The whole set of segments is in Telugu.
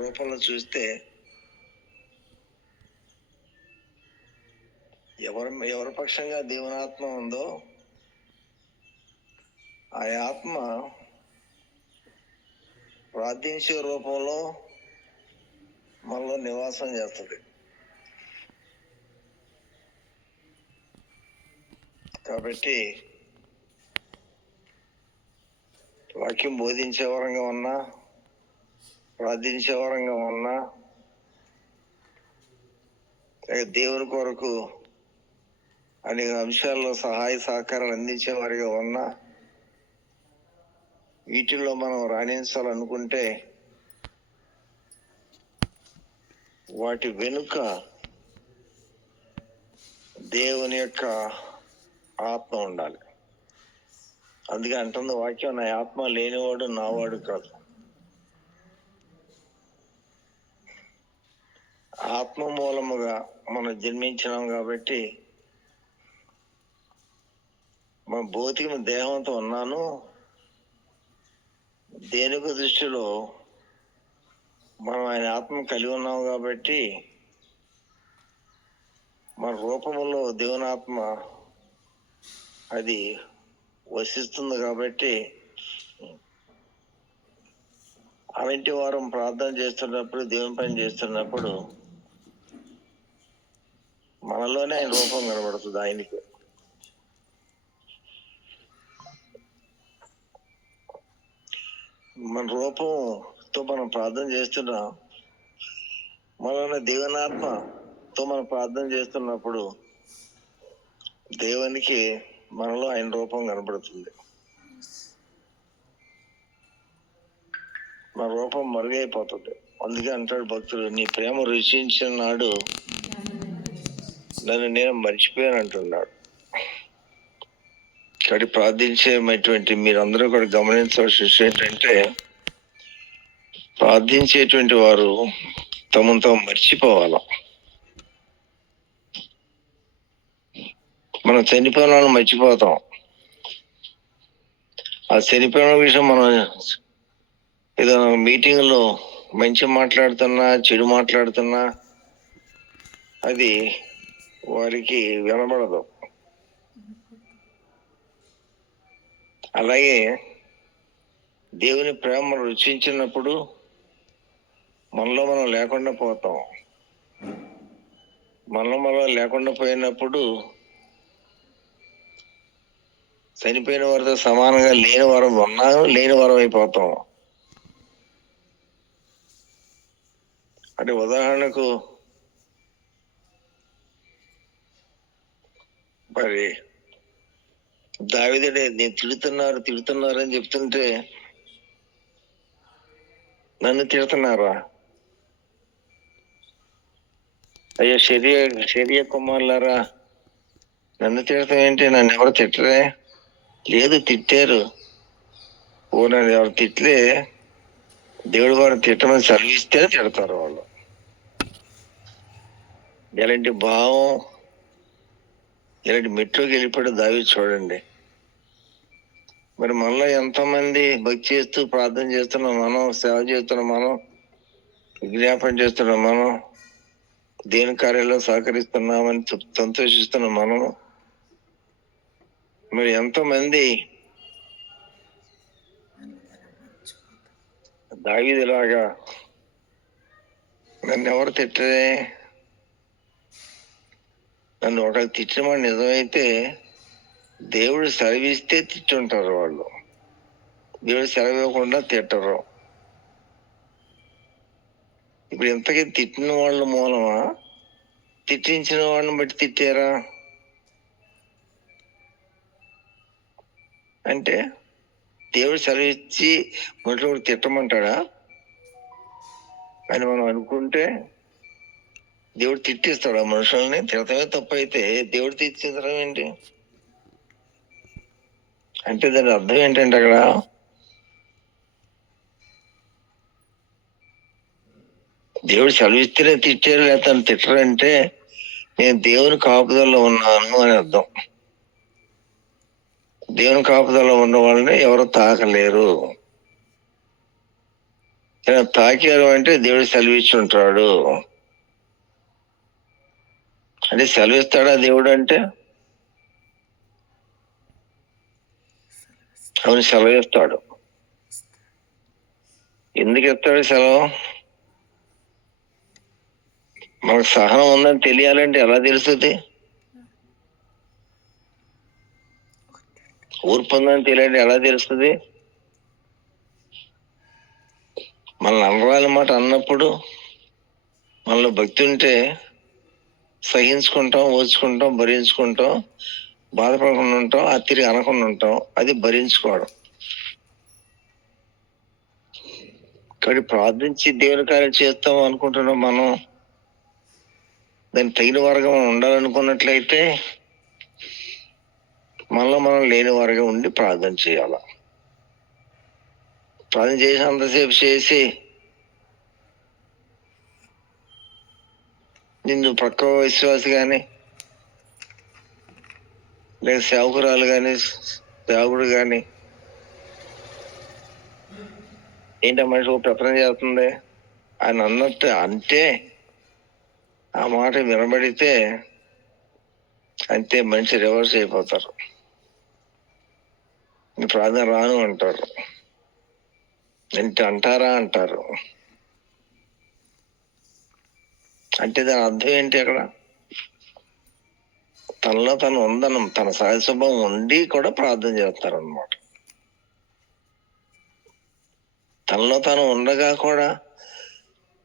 రూపంలో చూస్తే ఎవరి పక్షంగా దేవుని ఆత్మ ఉందో ఆ ఆత్మ ప్రార్థించే రూపంలో మనలో నివాసం చేస్తుంది. కాబట్టి వాక్యం బోధించే వరంగా ఉన్నా, ప్రార్థించే వరంగా ఉన్నా, దేవుని కొరకు అనేక అంశాల్లో సహాయ సహకారాలు అందించే వారిగా ఉన్నా, వీటిల్లో మనం రాణించాలనుకుంటే వాటి వెనుక దేవుని యొక్క ఆత్మ ఉండాలి. అందుకే అంటుంది వాక్యం, నా ఆత్మ లేనివాడు నావాడు కాదు. ఆత్మ మూలముగా మనం జన్మించినాం కాబట్టి మన భౌతిక దేహంతో ఉన్నాను. దేనిక దృష్టిలో మనం ఆయన ఆత్మ కలిగి ఉన్నాం కాబట్టి మన రూపంలో దేవుని ఆత్మ అది వసిస్తుంది. కాబట్టి అలాంటి వారం ప్రార్థన చేస్తున్నప్పుడు, దేవుని పని చేస్తున్నప్పుడు మనలోనే ఆయన రూపం కనబడుతుంది. ఆయనకి మన రూపంతో మనం ప్రార్థన చేస్తున్నాం. మనలోనే దేవుని ఆత్మతో మనం ప్రార్థన చేస్తున్నప్పుడు దేవునికి మనలో ఆయన రూపం కనబడుతుంది. మన రూపం మరుగైపోతుంది. అందుకే అంటాడు భక్తుడు, నీ ప్రేమ రుచించిన నాడు నన్ను నేను మర్చిపోయాను అంటున్నాడు. ఇక్కడ ప్రార్థించేటువంటి మీరందరూ కూడా గమనించవలసిన విషయం ఏంటంటే, ప్రార్థించేటువంటి వారు తమను తాము మర్చిపోవాల. మనం చనిపోయిన వాళ్ళని మర్చిపోతాం. ఆ చనిపోయిన విషయం మనం ఏదో మీటింగ్లో మంచి మాట్లాడుతున్నా, చెడు మాట్లాడుతున్నా అది వారికి వినబడదు. అలాగే దేవుని ప్రేమ రుచించినప్పుడు మనలో మనం లేకుండా పోతాం. మనలో మనం లేకుండా పోయినప్పుడు చనిపోయిన వారితో సమానంగా లేని వారం ఉన్నాను, లేని వారం అయిపోతాం. అంటే ఉదాహరణకు మరి దావీదుడే, నేను తిడుతున్నారు అని చెప్తుంటే, నన్ను తిడుతున్నారా? అయ్యో శరీర కుమారులారా, నన్ను తిడతాం ఏంటి? నన్ను ఎవరు తిట్టరే? లేదు, తిట్టారు. నన్ను ఎవరు తిట్లే, దేవుడు వారు తిట్టమని సెలవిస్తే తిడతారు వాళ్ళు. ఎలాంటి భావం, ఎలాంటి మెట్రోకి వెళ్ళిపోయాడు దావీదు చూడండి. మరి మనలో ఎంతమంది భక్తి చేస్తూ ప్రార్థన చేస్తున్నాం, మనం సేవ చేస్తున్నాం, మనం విజ్ఞాపన చేస్తున్నాం, మనం దేవుని కార్యాల్లో సహకరిస్తున్నామని సంతోషిస్తున్నాం మనం. మరి ఎంతమంది దావీదులాగా నన్ను ఎవరు తిట్టరే, నన్ను ఒకళ్ళు తిట్టిన వాడు నిజమైతే దేవుడు సెలవిస్తే తిట్టుంటారు వాళ్ళు. దేవుడు సెలవు ఇవ్వకుండా తిట్టరు. ఇప్పుడు ఇంతకీ తిట్టిన వాళ్ళ మూలమా, తిట్టించిన వాళ్ళని బట్టి తిట్టారా? అంటే దేవుడు సెలవిచ్చి మనుషులు తిట్టమంటాడా అని మనం అనుకుంటే దేవుడు తిట్టిస్తాడు ఆ మనుషుల్ని. తిడతమే తప్పు అయితే దేవుడు తిట్టించడం ఏంటి? అంటే దాని అర్థం ఏంటంటే, అక్కడ దేవుడు సెలవిస్తేనే తిట్టారు, లేకపోతే తిట్టరంటే నేను దేవుని కాపుదల్లో ఉన్నాను అని అర్థం. దేవుని కాపుదల్లో ఉన్న వాళ్ళని ఎవరు తాకలేరు. తాకారు అంటే దేవుడు సెలవిచ్చి ఉంటాడు. అంటే సెలవిస్తాడా దేవుడు అంటే? అవును, సెలవిస్తాడు. ఎందుకు ఇస్తాడు సెలవు? మనకు సహనం ఉందని తెలియాలంటే ఎలా తెలుస్తుంది? ఓర్పు ఉందని తెలియాలంటే ఎలా తెలుస్తుంది? మనల్ని అనరాలన్నమాట అన్నప్పుడు మనలో భక్తి ఉంటే సహించుకుంటాం, ఓర్చుకుంటాం, భరించుకుంటాం, బాధపడకుండా ఉంటాం, అది తిరిగి అనకుండా ఉంటాం. అది భరించుకోవడం. కాబట్టి ప్రార్థించి దేవుని కార్యం చేస్తాం అనుకుంటున్నాం. మనం దాన్ని తగిన వారుగా మనం ఉండాలనుకున్నట్లయితే మనలో మనం లేని వారుగా ఉండి ప్రార్థన చేయాల. ప్రార్థన చేసినంతసేపు చేసి నిన్ను పక్క విశ్వాసి కానీ లేక సేవకురాలు కానీ సేవకుడు కానీ ఏంటో మనిషి ప్రయత్నం చేస్తుంది ఆయన అన్నట్టు అంటే ఆ మాట వినబడితే అంతే, మనిషి రివర్స్ అయిపోతారు. ప్రార్థన రాను అంటారు, అంటారా అంటారు. అంటే దాని అర్థం ఏంటి? అక్కడ తనలో తను ఉందనం, తన సహజ స్వభావం ఉండి కూడా ప్రార్థన చేస్తారు అన్నమాట. తనలో తను ఉండగా కూడా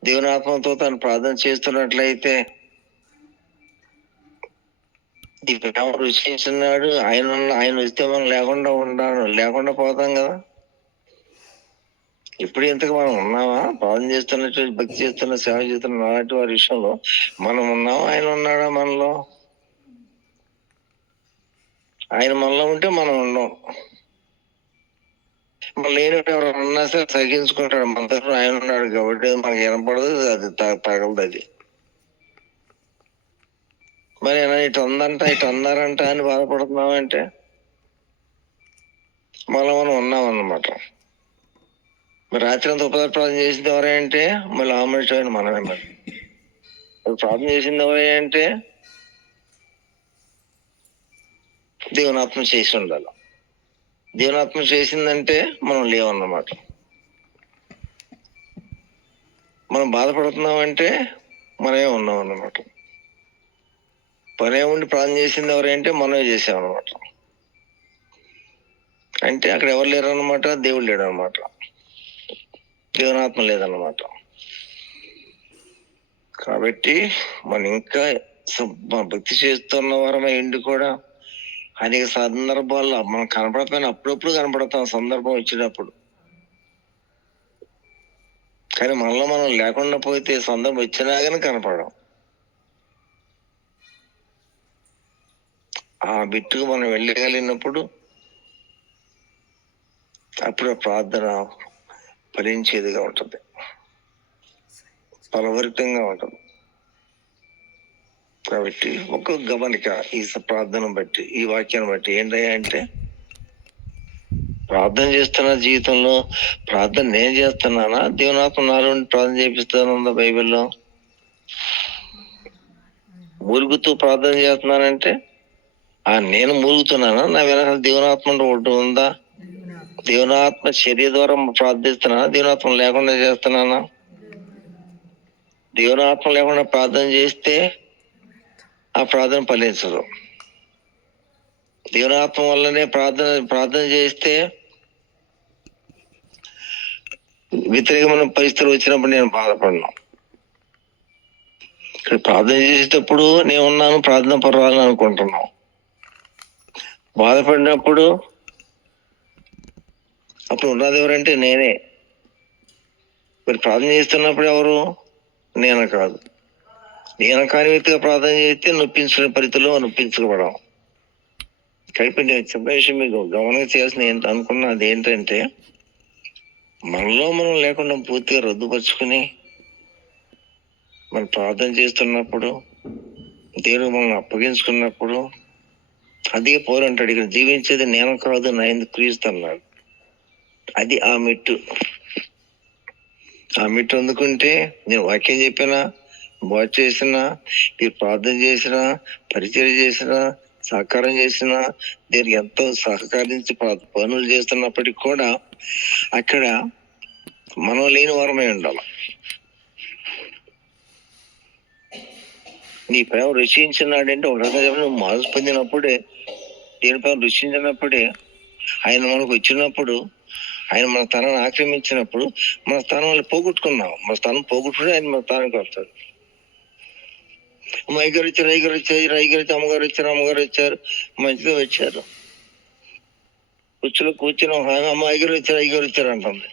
దేవుని ఆత్మతో తను ప్రార్థన చేస్తున్నట్లయితే రుచించినాడు ఆయన వస్తే మనం లేకుండా పోతాం కదా. ఇప్పుడు ఇంతకు మనం ఉన్నామా? ప్రార్థన చేస్తున్నట్టు, భక్తి చేస్తున్న, సేవ చేస్తున్న అలాంటి వారి విషయంలో మనం ఉన్నామా? ఆయన ఉన్నాడా మనలో? ఆయన మనలో ఉంటే మనం ఉన్నాం. లేనట్టు ఎవరు ఉన్నా సరే తగ్గించుకుంటాడు. మన తరఫున ఆయన ఉన్నాడు కాబట్టి మనకి వినపడదు, అది తగలదు. అది మరి ఇటు అన్నారంట అని బాధపడుతున్నామంటే మనం ఉన్నామన్నమాట. మరి రాత్రి అంతా ఉపవాస ప్రార్థన చేసింది ఎవరంటే మళ్ళీ ఆ మనిషి అయిన మనమే. మరి ప్రార్థన చేసింది ఎవరంటే దేవుని ఆత్మ చేసి ఉండాలి. దేవుని ఆత్మ చేసిందంటే మనం లేవన్నమాట. మనం బాధపడుతున్నామంటే మనమే ఉన్నాం అన్నమాట. పనే ఉండి ప్రార్థన చేసింది ఎవరంటే మనమే చేసామన్నమాట. అంటే అక్కడ ఎవరు లేరు అన్నమాట, దేవుడు లేడు అనమాట, దేవుని ఆత్మ లేదన్నమాట. కాబట్టి మనం ఇంకా భక్తి చేస్తున్న వారమై ఉండి కూడా అనేక సందర్భాల్లో మనం కనపడతాం, అప్పుడప్పుడు కనపడతాం సందర్భం వచ్చినప్పుడు. కానీ మనలో మనం లేకుండా పోతే సందర్భం వచ్చినా కానీ కనపడం. ఆ బిట్టుకు మనం వెళ్ళగలిగినప్పుడు అప్పుడు ప్రార్థన ఫలించేదిగా ఉంటుంది, ఫలభరితంగా ఉంటుంది. కాబట్టి ఒక గమనిక ఈ ప్రార్థన బట్టి, ఈ వాక్యాన్ని బట్టి ఏంటయ్యా అంటే, ప్రార్థన చేస్తున్న జీవితంలో ప్రార్థన నేను చేస్తున్నానా, దేవునాత్మ నాలో ప్రార్థన చేపిస్తానుందా బైబిల్లో? మూలుగుతూ ప్రార్థన చేస్తున్నానంటే నేను మూలుగుతున్నానా? నా వెనకాల దేవునాత్మ ఒకటి ఉందా? దేవునాత్మ చర్య ద్వారా ప్రార్థిస్తున్నానా? దేవునాత్మ లేకుండా చేస్తున్నానా? దేవునాత్మ లేకుండా ప్రార్థన చేస్తే ఆ ప్రార్థన ఫలించదు. దేవునాత్మ వల్లనే ప్రార్థన చేస్తే వ్యతిరేకమైన పరిస్థితులు వచ్చినప్పుడు నేను బాధపడను. ఇక్కడ ప్రార్థన చేసేటప్పుడు నేను ఉన్నాను, ప్రార్థన పర్వాలని అనుకుంటున్నాం. బాధపడినప్పుడు అప్పుడు ఉన్నది ఎవరంటే నేనే. మరి ప్రార్థన చేస్తున్నప్పుడు ఎవరు? నేను కాదు. నేను కాని వ్యక్తిగా ప్రార్థన చేస్తే నొప్పించుకునే పరిస్థితుల్లో నొప్పించుకోవడం. కలిపి నేను చెప్పే విషయం మీకు గమనం చేయాల్సిన అనుకున్నది ఏంటంటే, మనలో మనం లేకుండా పూర్తిగా రద్దుపరుచుకుని మనం ప్రార్థన చేస్తున్నప్పుడు, దేవుడు మనల్ని అప్పగించుకున్నప్పుడు అదే పోరంటాడు. ఇక్కడ జీవించేది నేను కాదు, నా ఎందుకు క్రీస్తు అన్నాడు. అది ఆ మెట్టు. ఆ మిట్టు అందుకుంటే నేను వాక్యం చెప్పినా, బోధ చేసినా, మీరు ప్రార్థన చేసినా, పరిచయం చేసినా, సహకారం చేసినా, దీనికి ఎంతో సహకరించి పనులు చేస్తున్నప్పటికీ కూడా అక్కడ మనం లేని వారమై ఉండాలి. నీ ప్రేమ రుచించినాడంటే ఒక రకంగా నువ్వు మనసు పొందినప్పుడే, దీని ప్రేమ రుచించినప్పుడే, ఆయన మనకు వచ్చినప్పుడు, ఆయన మన స్థానాన్ని ఆక్రమించినప్పుడు మన స్థానాన్ని పోగొట్టుకున్నాం. మన స్థానం పోగొట్టుకుని ఆయన మన స్థానానికి వస్తాడు. అమ్మగారు వచ్చారు, అయ్యగారు వచ్చారు, అయ్యగారు వచ్చి అమ్మగారు వచ్చారు, అమ్మగారు వచ్చారు, మంచిగా వచ్చారు. కూర్చుని అమ్మ అయ్యగారు వచ్చారు, అయ్యగారు వచ్చారు అంటుంది.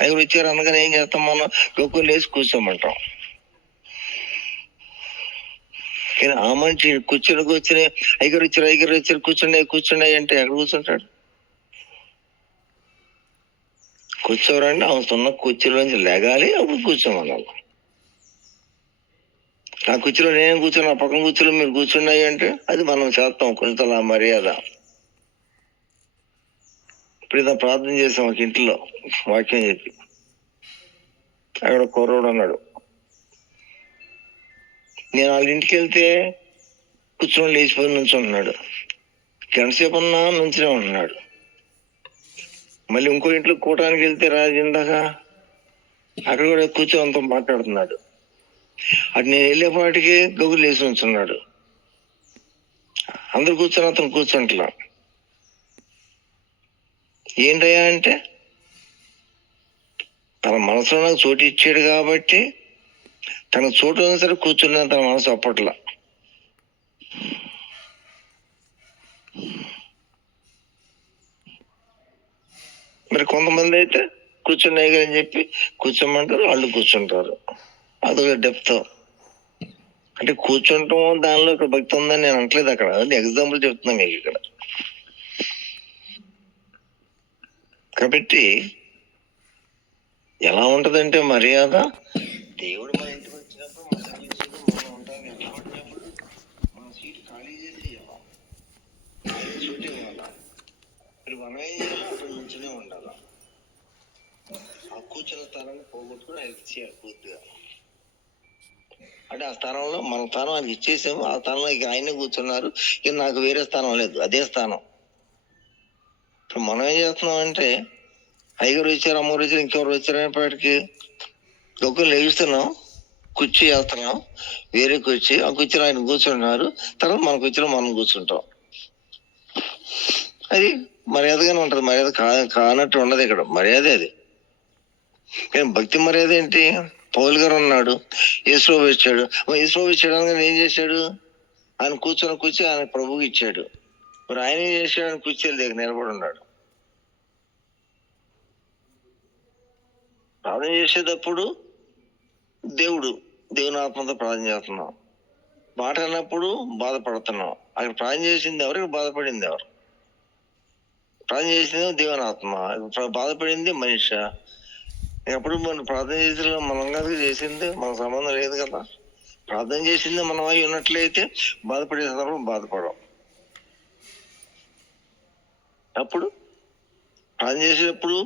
అయ్యగారు వచ్చారు అనగానే ఏం చేస్తాం మనం? గొక్కులు వేసి కూర్చోమంటాం. కానీ ఆ మనిషి కూర్చుని అయ్యగారు వచ్చారు కూర్చుండే అంటే ఎక్కడ కూర్చుంటాడు? కూర్చోరండి, అవుతున్న కుర్చీలోంచి లేగాలి, అప్పుడు కూర్చోమన్నాను. నా కుర్చీలో నేను కూర్చొని, నా పక్కన కూర్చోలో మీరు కూర్చున్నాయి అంటే అది మనం చేస్తాం కొంచెం ఆ మర్యాద. ఇప్పుడు ఇదా ప్రార్థన చేసాం ఒక ఇంట్లో వాక్యం చెప్పి, అక్కడ కుర్రోడు అన్నాడు. నేను వాళ్ళ ఇంటికి వెళ్తే కూర్చొని లేచిపోయి నుంచుంటున్నాడు. గంటసేపు ఉన్నా నుంచునే ఉంటున్నాడు. మళ్ళీ ఇంకో ఇంట్లో కూటానికి వెళ్తే రాజు ఇందాక అక్కడ కూడా కూర్చొని అంతా మాట్లాడుతున్నాడు. అటు నేను వెళ్ళేపాటికి గగులు లేచి ఉంచున్నాడు. అందరు కూర్చొని అతను కూర్చుంటలా. ఏంటయ్యా అంటే తన మనసులో నాకు చోటు ఇచ్చాడు కాబట్టి తన చోటు అయినా సరే కూర్చున్నా తన మనసు అప్పట్లా. మరి కొంతమంది అయితే కూర్చున్నాయి అని చెప్పి కూర్చోమంటారు, వాళ్ళు కూర్చుంటారు. అదొక డెప్త్. అంటే కూర్చుంటాం దానిలో ఇక్కడ భక్తి ఉందని నేను అనట్లేదు. అక్కడ ఎగ్జాంపుల్ చెప్తున్నాను మీకు ఇక్కడ. కాబట్టి ఎలా ఉంటదంటే మర్యాద, దేవుడు మన ఇంటికి వచ్చినప్పుడు మనం ఉంటాం. ఇష్టపడినప్పుడు మన సీటు ఖాళీ చేసి చోటే ఉండాలి. మరి మనం ఏం చేయాలి? అక్కడ నుంచునే ఉండాలి. ఆ కూర్చున్న స్థానాన్ని పోగొట్టుకుని ఆయనకి ఇచ్చేయాలి పూర్తిగా. అంటే ఆ స్థానంలో మన స్థానం ఆయనకి ఇచ్చేసాము. ఆ స్థానంలో ఇక ఆయనే కూర్చున్నారు. ఇక నాకు వేరే స్థానం లేదు, అదే స్థానం. ఇప్పుడు మనం ఏం చేస్తున్నాం అంటే అయ్యగారు వచ్చారు, అమ్మగారు వచ్చారు, ఇంకెవరు వచ్చారనేప్పటికీ ఒక్కరు లేస్తున్నాం, కుర్చీ వేస్తున్నాం, వేరే కుర్చీ, ఆ కుర్చీలో ఆయన కూర్చుంటున్నారు. తర్వాత మన కుర్చీలో మనం కూర్చుంటాం. అది మర్యాదగానే ఉంటది. మర్యాద కానట్టు ఉండదు ఇక్కడ. మర్యాద అది. కానీ భక్తి మర్యాద ఏంటి? పౌలు గారు ఉన్నాడు, యేసుప్రభు ఇచ్చాడు. యేసుప్రభు ఇచ్చాడు అనగానే ఏం చేశాడు? ఆయన కూర్చొని కూర్చి ఆయన ప్రభువుకి ఇచ్చాడు. మరి ఆయన ఏం చేశాడు? ఆయన కుర్చీల దగ్గర నిలబడి ఉన్నాడు. ప్రార్థన చేసేటప్పుడు దేవుని ఆత్మతో ప్రార్థన చేస్తున్నాం. మాట అన్నప్పుడు బాధపడుతున్నాం. అక్కడ ప్రార్థన చేసింది ఎవరు? ఇక్కడ బాధపడింది ఎవరు? ప్రార్థన చేసింది దేవుని ఆత్మ, బాధపడింది మనిషి. ఎప్పుడు మనం ప్రార్థన చేసిన మనం కాదు చేసింది, మనకు సంబంధం లేదు కదా. ప్రార్థన చేసింది మనం అయి ఉన్నట్లయితే బాధపడే సందర్భం బాధపడం. అప్పుడు ప్రార్థన చేసేటప్పుడు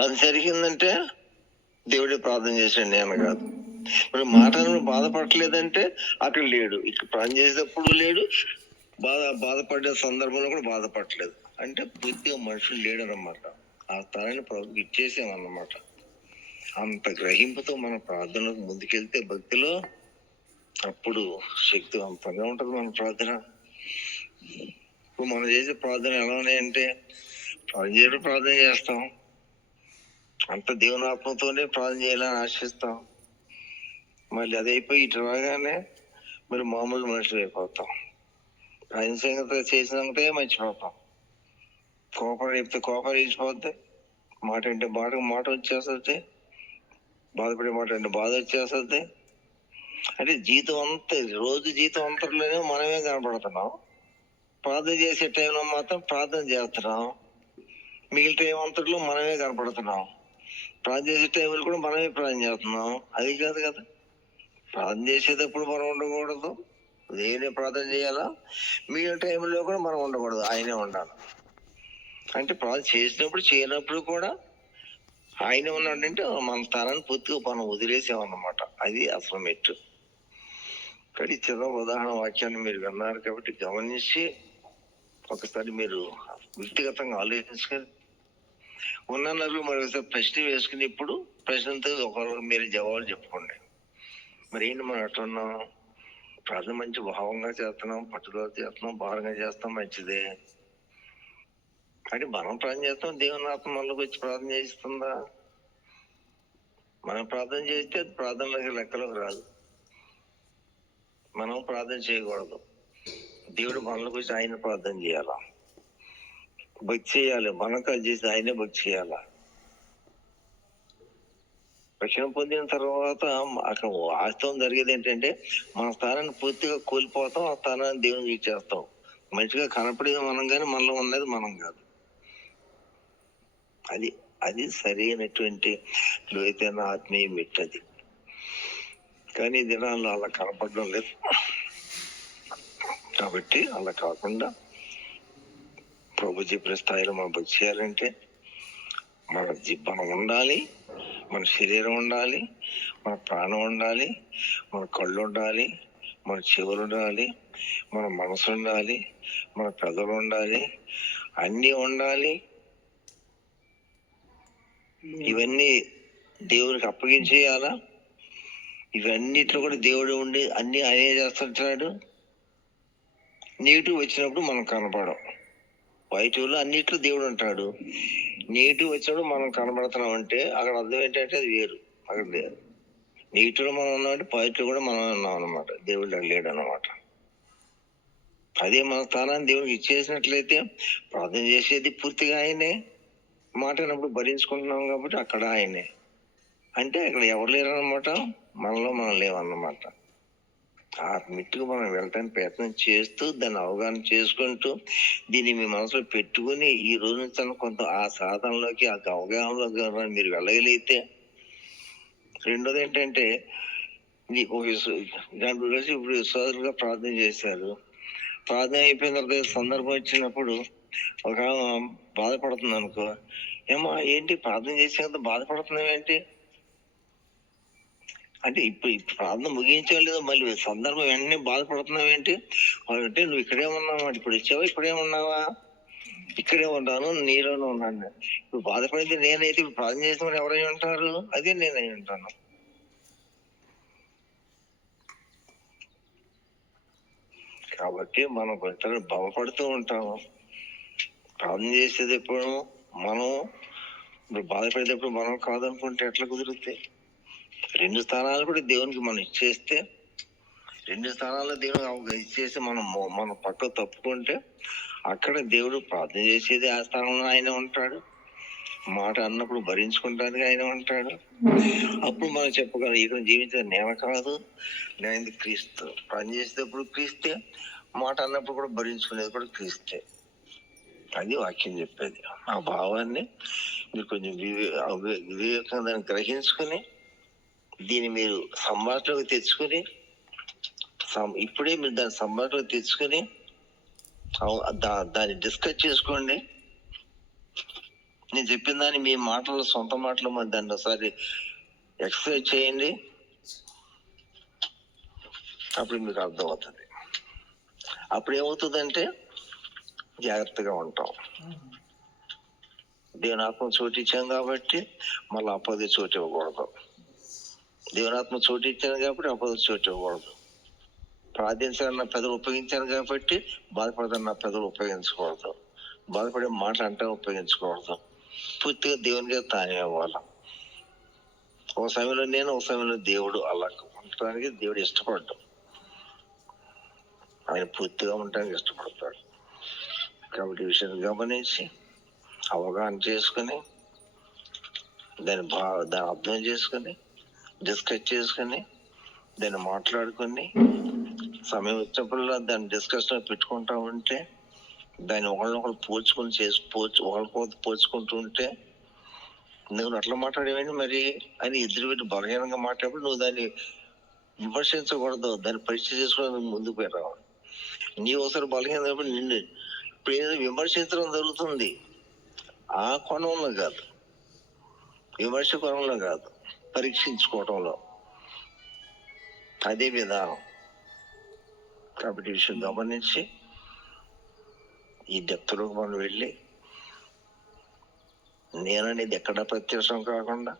అది జరిగిందంటే దేవుడే ప్రార్థన చేశాడు, నేను కాదు. ఇప్పుడు మాటను బాధపడలేదంటే అక్కడ లేడు. ఇక్కడ ప్రార్థన చేసేటప్పుడు లేడు, బాధపడే సందర్భంలో కూడా బాధపడలేదు. అంటే పూర్తిగా మనుషులు లేడనమాట. ఆ స్థానాన్ని ప్రభుకి ఇచ్చేసామన్నమాట. అంత గ్రహింపుతో మన ప్రార్థనకు ముందుకెళ్తే భక్తిలో అప్పుడు శక్తివంతంగా ఉంటది మన ప్రార్థన. ఇప్పుడు మనం చేసే ప్రార్థన ఎలా ఉన్నాయంటే ప్రార్థన చేస్తాం, అంత దేవుని ఆత్మతోనే ప్రార్థన చేయాలని ఆశిస్తాం. మళ్ళీ అది అయిపోయి ఇటు రాగానే మరి మామూలు మనుషులు అయిపోతాం. ఆయన సంగతి చేసినంతే మర్చిపోతాం. కోపం వేసిపోద్ది. మాట అంటే మాట వచ్చేస్తుంది, బాధపడే మాట అంటే బాధ వచ్చేస్తుంది. అంటే రోజు జీతం అంతలోనే మనమే కనపడుతున్నాం. ప్రార్థన చేసే టైంలో మాత్రం ప్రార్థన చేస్తున్నాం. మిగిలిన టైం అంతట్లో మనమే కనపడుతున్నాం. ప్రార్థన చేసే టైంలో కూడా మనమే ప్రార్థన చేస్తున్నాం. అది కాదు కదా. ప్రార్థన చేసేటప్పుడు మనం ఉండకూడదు, దేవునే ప్రార్థన చేయాలా. మిగిలిన టైంలో కూడా మనం ఉండకూడదు, ఆయనే ఉండాలి. అంటే ప్రార్థన చేసినప్పుడు చేయనప్పుడు కూడా ఆయన ఉన్నాడంటే మన స్థానాన్ని పూర్తిగా మనం వదిలేసామన్నమాట. అది అసలు మెట్టు. కానీ చిన్న ఉదాహరణ వాక్యాన్ని మీరు విన్నారు కాబట్టి గమనించి ఒకసారి మీరు వ్యక్తిగతంగా ఆలోచించుకొని ఉన్నన్నారు మరొకసారి ప్రశ్న వేసుకుని ఇప్పుడు ప్రశ్నతో ఒకరికి మీరు జవాబులు చెప్పుకోండి. మరి ఏంటి మనం ఎట్లున్నాం? ప్రార్థన మంచి భావంగా చేస్తున్నాం, పట్టుదల చేస్తున్నాం, భారంగా చేస్తాం, మంచిదే. అంటే మనం ప్రార్థన చేస్తాం, దేవుని ఆత్మ మనలోకి వచ్చి ప్రార్థన చేస్తుందా? మనం ప్రార్థన చేస్తే అది ప్రార్థనలోకి లెక్కలోకి రాదు. మనం ప్రార్థన చేయకూడదు. దేవుడు మనలోకి వచ్చి ఆయన ప్రార్థన చేయాలా, భక్తి చేయాలి. మనకు అది చేసి ఆయనే భక్తి చేయాలా. రక్షణ పొందిన తర్వాత అక్కడ వాస్తవం జరిగేది ఏంటంటే మన స్థానాన్ని పూర్తిగా కోల్పోతాం, ఆ స్థానాన్ని దేవునికి ఇచ్చేస్తాం. మంచిగా కనపడేది మనం కానీ మనలో ఉన్నది మనం కాదు. అది అది సరైనటువంటి లోతైన ఆత్మీయ మెట్టది. కానీ ఈ దినాల్లో అలా కనపడడం లేదు. కాబట్టి అలా కాకుండా ప్రభు చెప్పిన స్థాయిలో మనం భక్తి చేయాలంటే మనం ఉండాలి, మన శరీరం ఉండాలి, మన ప్రాణం ఉండాలి, మన కళ్ళు ఉండాలి, మన చెవులు ఉండాలి, మన మనసు ఉండాలి, మన పెదవులు ఉండాలి, అన్నీ ఉండాలి. ఇవన్నీ దేవునికి అప్పగించేయాలా. ఇవన్నిట్లో కూడా దేవుడు ఉండి అన్ని ఆయనే చేస్తుంటాడు. నెగిటివ్ వచ్చినప్పుడు మనం కనపడం. వైటివ్లో అన్నిట్లో దేవుడు ఉంటాడు. నెగిటివ్ వచ్చినప్పుడు మనం కనబడుతున్నాం అంటే అక్కడ అర్థం ఏంటంటే అది వేరు. అక్కడ లేదు. నెగిటివ్లో మనం ఉన్నామంటే పాజిటివ్ కూడా మనం ఉన్నాం అనమాట. దేవుడు లేడు అనమాట. అదే మన స్థానాన్ని దేవుడికి ఇచ్చేసినట్లయితే ప్రార్థన చేసేది పూర్తిగా ఆయనే, మాట అన్నప్పుడు భరించుకుంటున్నాం కాబట్టి అక్కడ ఆయనే. అంటే అక్కడ ఎవరు లేరన్నమాట, మనలో మనం లేవన్నమాట. ఆ మిట్టుకు మనం వెళ్ళటానికి ప్రయత్నం చేస్తూ దాన్ని అవగాహన చేసుకుంటూ దీన్ని మీ మనసులో పెట్టుకుని ఈ రోజు నుంచి కొంత ఆ సాధనలోకి ఆ అవగాహనలోకి మీరు వెళ్ళగలిగితే, రెండోది ఏంటంటే ఇప్పుడు సోదరులుగా ప్రార్థన చేశారు. ప్రార్థన అయిపోయిన తర్వాత సందర్భం వచ్చినప్పుడు ఒక బాధపడుతుంది అనుకో, ఏమో ఏంటి ప్రార్థన చేసేంత బాధపడుతున్నావు ఏంటి అంటే ఇప్పుడు ప్రార్థన ముగించలేదో మళ్ళీ సందర్భం వెంటనే బాధపడుతున్నావు ఏంటి అంటే నువ్వు ఇక్కడే ఉన్నావు, ఇప్పుడు వచ్చావా, ఇక్కడే ఉన్నావా? ఇక్కడే ఉన్నాను, నీలోనే ఉన్నాను. ఇప్పుడు బాధపడింది నేనైతే ఇప్పుడు ప్రార్థన చేసిన వాళ్ళు ఎవరై ఉంటారు? అదే నేనై ఉంటాను. కాబట్టి మనం కొంచెం బాధపడుతూ ఉంటాము. ప్రార్థన చేసేది ఎప్పుడు మనం ఇప్పుడు బాధపడేటప్పుడు మనం కాదనుకుంటే ఎట్లా కుదురుతాయి? రెండు స్థానాలు కూడా దేవునికి మనం ఇచ్చేస్తే, రెండు స్థానాల్లో దేవుడు ఇచ్చేసి మనం పక్క తప్పుకుంటే అక్కడ దేవుడు ప్రార్థన చేసేది ఆ స్థానంలో ఆయన ఉంటాడు, మాట అన్నప్పుడు భరించుకుంటానికి ఆయన ఉంటాడు. అప్పుడు మనం చెప్పగలం ఇక్కడ జీవితం నేను కాదు, నేను క్రీస్తు. ప్రార్థన చేసేటప్పుడు క్రీస్తే, మాట అన్నప్పుడు కూడా భరించుకునేది కూడా క్రీస్తే. అది వాక్యం చెప్పేది. ఆ భావాన్ని మీరు కొంచెం వివేకంగా దాన్ని గ్రహించుకుని దీన్ని మీరు సంభాషణకు తెచ్చుకుని ఇప్పుడే మీరు దాన్ని సంభాషణకు తెచ్చుకుని దాన్ని డిస్కస్ చేసుకోండి. నేను చెప్పిన దాన్ని మీ మాటలు, సొంత మాటలు మరి దాన్ని ఒకసారి ఎక్స్ప్రెస్ చేయండి. అప్పుడు మీకు అర్థమవుతుంది. అప్పుడు ఏమవుతుందంటే జాగ్రత్తగా ఉంటాం. దేవుని ఆత్మ చోటు ఇచ్చాం కాబట్టి మళ్ళీ అపది చోటు ఇవ్వకూడదు. దేవుని ఆత్మ చోటు ఇచ్చాను కాబట్టి అపది చోటు ఇవ్వకూడదు. ప్రార్థించాలన్న పెదవులు ఉపయోగించాను కాబట్టి బాధపడదన్న పెదవులు ఉపయోగించకూడదు. బాధపడే మాటలు అంటే ఉపయోగించకూడదు. పూర్తిగా దేవునికి తానే ఇవ్వాలి. ఒక సమయంలో నేను, ఒక సమయంలో దేవుడు అలా ఉండటానికి దేవుడు ఇష్టపడ్డాడు. ఆయన పూర్తిగా ఉండటానికి ఇష్టపడతాడు. కాబట్టి ఈ విషయాన్ని గమనించి అవగాహన చేసుకుని దాన్ని అర్థం చేసుకుని డిస్కస్ చేసుకుని దాన్ని మాట్లాడుకుని సమయం వచ్చినప్పుడల్లా దాన్ని డిస్కషన్ పెట్టుకుంటా ఉంటే, దాన్ని ఒకళ్ళొకళ్ళు ఒకళ్ళకొకరు పోల్చుకుంటూ ఉంటే, నువ్వు అట్లా మాట్లాడేవండి మరి అని ఎదురు పెట్టి బలహీనంగా మాట్లాడినప్పుడు నువ్వు దాన్ని విమర్శించకూడదు, దాన్ని పరీక్ష చేసుకోవడానికి ముందుకు పెట్టావు. నీ ఒకసారి బలహీనప్పుడు నిన్ను ఇప్పుడు ఏదో విమర్శించడం జరుగుతుంది, ఆ కోణంలో కాదు. విమర్శ కోణంలో కాదు, పరీక్షించుకోవటంలో అదే విధానం. కాబట్టి ఈ విషయం గమనించి ఈ డెప్త్లోకి మనం వెళ్ళి నేననేది ఎక్కడ ప్రత్యక్షం కాకుండా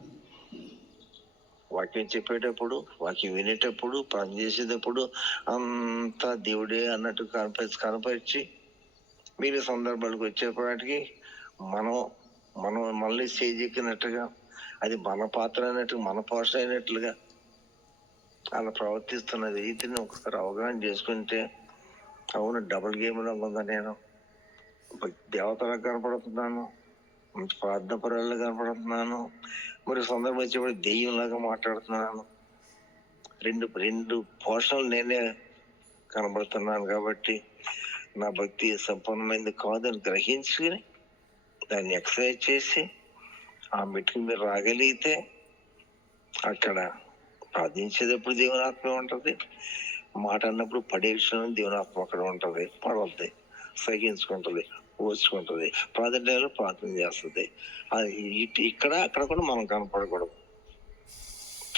వాక్యం చెప్పేటప్పుడు, వాక్యం వినేటప్పుడు, పని చేసేటప్పుడు అంతా దేవుడే అన్నట్టు కనపరిచి మీరు సందర్భాలకు వచ్చేపాటికి మనం మనం మళ్ళీ స్టేజ్ ఎక్కినట్టుగా, అది మన పాత్ర అయినట్టు, మన పోషణ అయినట్లుగా అలా ప్రవర్తిస్తున్న రీతిని ఒకసారి అవగాహన చేసుకుంటే, అవును డబుల్ గేమ్లో ఉందా, నేను దేవతలకు కనపడుతున్నాను, ప్రార్థన పరులకు కనపడుతున్నాను, మరి సందర్భం వచ్చేప్పుడు దెయ్యంలాగా మాట్లాడుతున్నాను, రెండు పోషణలు నేనే కనబడుతున్నాను. కాబట్టి నా భక్తి సంపూర్ణమైంది కాదని గ్రహించుకుని దాన్ని ఎక్సర్సైజ్ చేసి ఆ మెట్టుకు మీరు రాగలిగితే అక్కడ ప్రార్థించేటప్పుడు దేవుని ఆత్మ ఉంటుంది, మాట అన్నప్పుడు పడే విషయం దేవుని ఆత్మ అక్కడ ఉంటుంది, పడవద్ది, సహించుకుంటుంది, ఓర్చుకుంటుంది, ప్రార్థనలో ప్రార్థన చేస్తుంది. ఇక్కడ అక్కడ కూడా మనం కనపడకూడదు.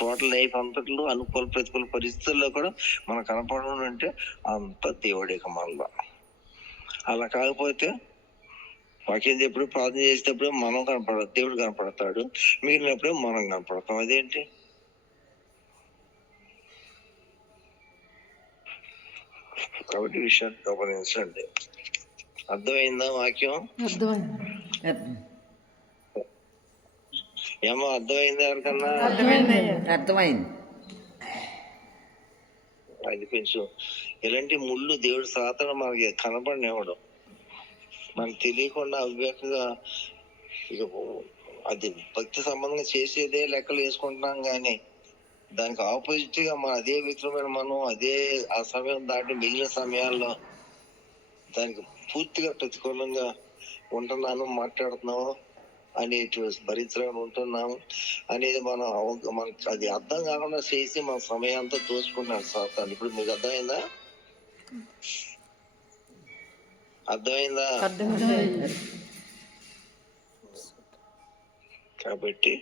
టోటల్ లైఫ్ అంతట్లో అనుకూల ప్రతికూల పరిస్థితుల్లో కూడా మనం కనపడడం అంటే అంత దేవుడి మనలో. అలా కాకపోతే వాక్యం ఎప్పుడు ప్రార్థన చేసేటప్పుడు మనం కనపడదు, దేవుడు కనపడతాడు, మిగిలినప్పుడే మనం కనపడతాం. అదేంటి? కాబట్టి విషయాన్ని గమనించండి. అర్థమైందా వాక్యం? ఏమో అర్థమైంది ఎవరికన్నా? అర్థమైంది. అది కొంచెం ఇలాంటి ముళ్ళు దేవుడు సాధన మనకి కనపడినవ్వడం, మనకు తెలియకుండా అవివేకంగా ఇక అది భక్తి సంబంధంగా చేసేదే లెక్కలు వేసుకుంటున్నాం, కానీ దానికి ఆపోజిట్ గా మన అదే వ్యక్తులమైన మనం అదే ఆ సమయం దాటి మిగిలిన సమయాల్లో దానికి పూర్తిగా ప్రతికూలంగా ఉంటున్నాను, మాట్లాడుతున్నాము అనేటి భరించడం ఉంటున్నాము అనేది మనకి అది అర్థం కాకుండా చేసి మన సమయం అంతా దోచుకుంటున్నాడు సాతాను. ఇప్పుడు మీకు అర్థమైందా? అర్థమైందా? కాబట్టి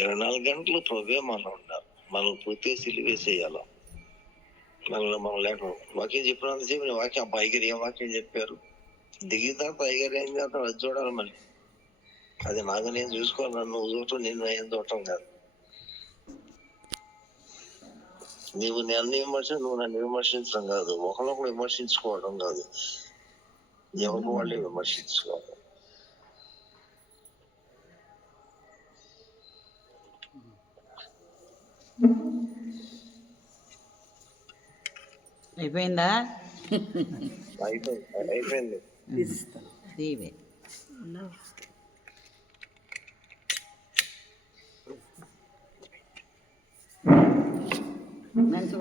24 గంటలు ప్రభువే మనం ఉండాలి, మనం పూర్తిగా సిలివేసేయాలి. మనం లేక వాక్యం చెప్పినంతసేపు వాక్యం పైగర్ ఏం వాక్యం చెప్పారు, దిగిన తర్వాత పైగర్ ఏం చేస్తాం అది చూడాలి. మళ్ళీ అది నాకు నేను చూసుకోవాలి, నువ్వు చూడటం నేను ఏం చూడటం కాదు. నీవు నన్ను నువ్వు నన్ను విమర్శించడం కాదు, ఒకరినొకరు విమర్శించుకోవడం కాదు, ఎవరికి వాళ్ళే విమర్శించుకోవాలి. అయిపోయిందా? అయిపోయింది. మంచి